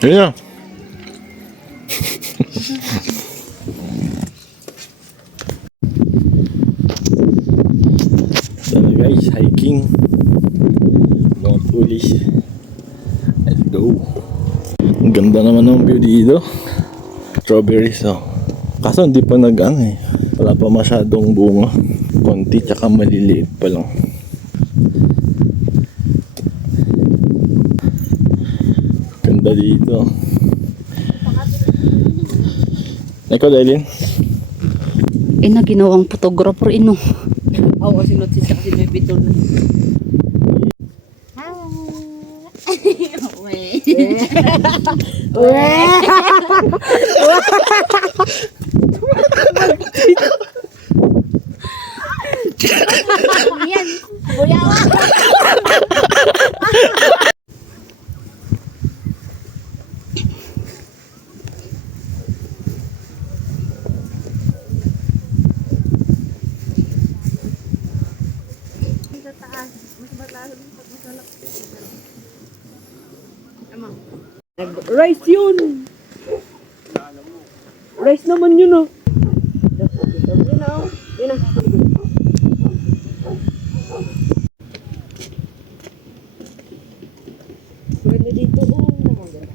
Yeah. So guys, hiking Mount Ulis. Let's go. Ang ganda naman ng view dito. Strawberries, oh. Kaso hindi pa nag-ano eh. Wala pa masyadong bunga. Konti tsaka maliliit pa lang. Ganda dito. Ikaw, Dailin? Ina, ginawang photographer, ino. Oo, sinotsis siya kasi may pito na. Yan, buyawa. Rice yun! Rice naman yun, oh. Yun, oh. Yun, oh. Maganda dito, oh. Maganda.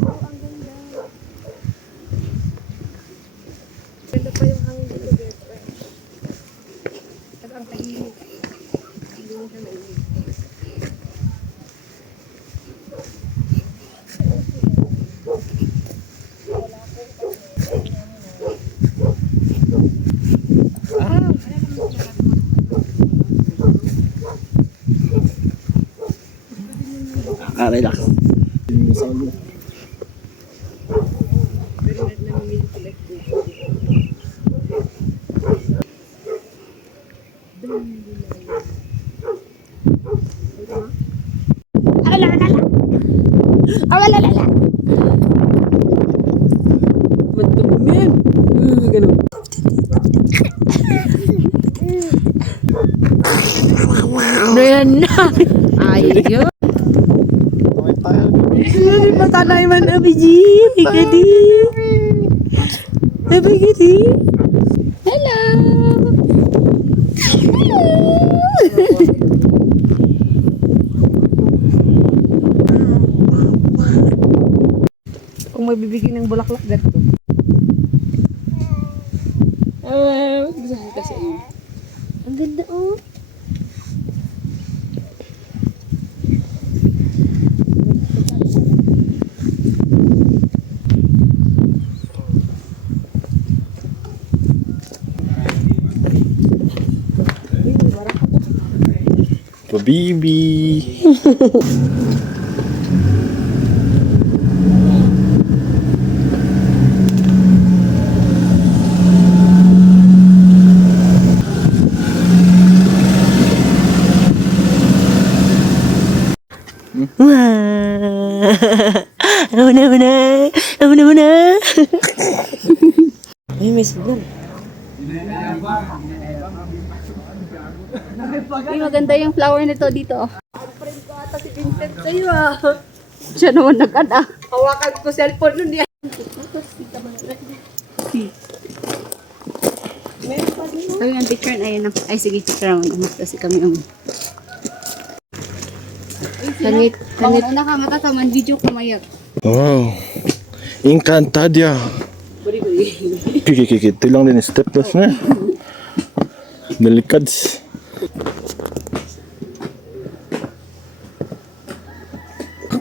Oh, ang ganda. Ganda pa yung hangin dito, guys. At ang tahimik. Hindi mo siya mainit. Relax. Madumi. Ganun. Ano yan na? Ayun. Hindi pa tanay man, Abiji. Gadi. Abiji. Hello. Kung may bibigyan ng bulaklak ganito. Kasi ang ganda, oh. Baby. Ay, may sugar. Ay, maganda yung flower nito dito. Friend ko ata si Vincent sa'yo, ah. Siya naman nag-ana. Hawakan ko cellphone nun yan. Sabi ang picture na ayun. Ay, sige, picture naman. Kasi kami ang... Kanit. Una ka matataman, video ka mayak. Wow. Encantadia. Kikikikit lang din step plus na. Delikads.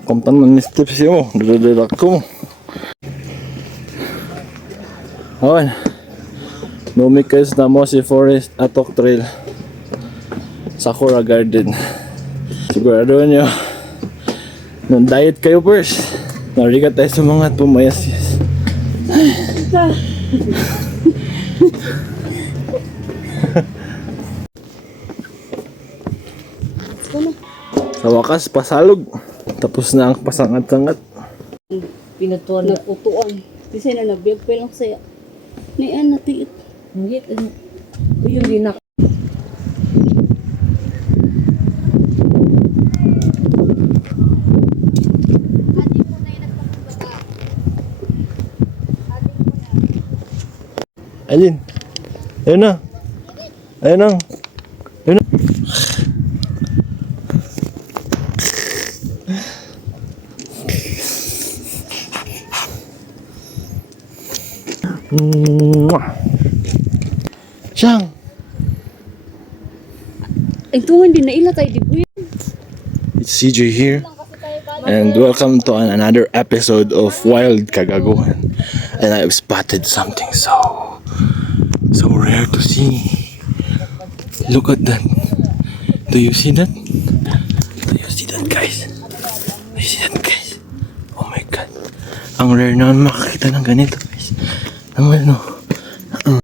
Kamtan man ni steps yo. Dadadak ko. Awan. Numikes na Mossy Forest Atok Trail. Sakura Garden. Sigurado nyo. Nang-diet kayo first. Narigat tayo sa mga pumayas. Sa wakas, pasalog. Tapos na ang pasangat-sangat. Pinatuan na. Naputuan. Kasi na nabiyag pa lang saya. Niyan natiit. Ngit. Yung dinak. Alin? Ayun na. Ayun na. Ayun na. Mwah. Siyang. Ang tungan din na ila tayo di buya. It's CJ here. And welcome to another episode of Wild Kagaguhan. And I've spotted something so rare to see. Look at that. Do you see that? Do you see that, guys? Do you see that, guys? Oh my God. Ang rare naman makakita ng ganito, guys. Naman, no?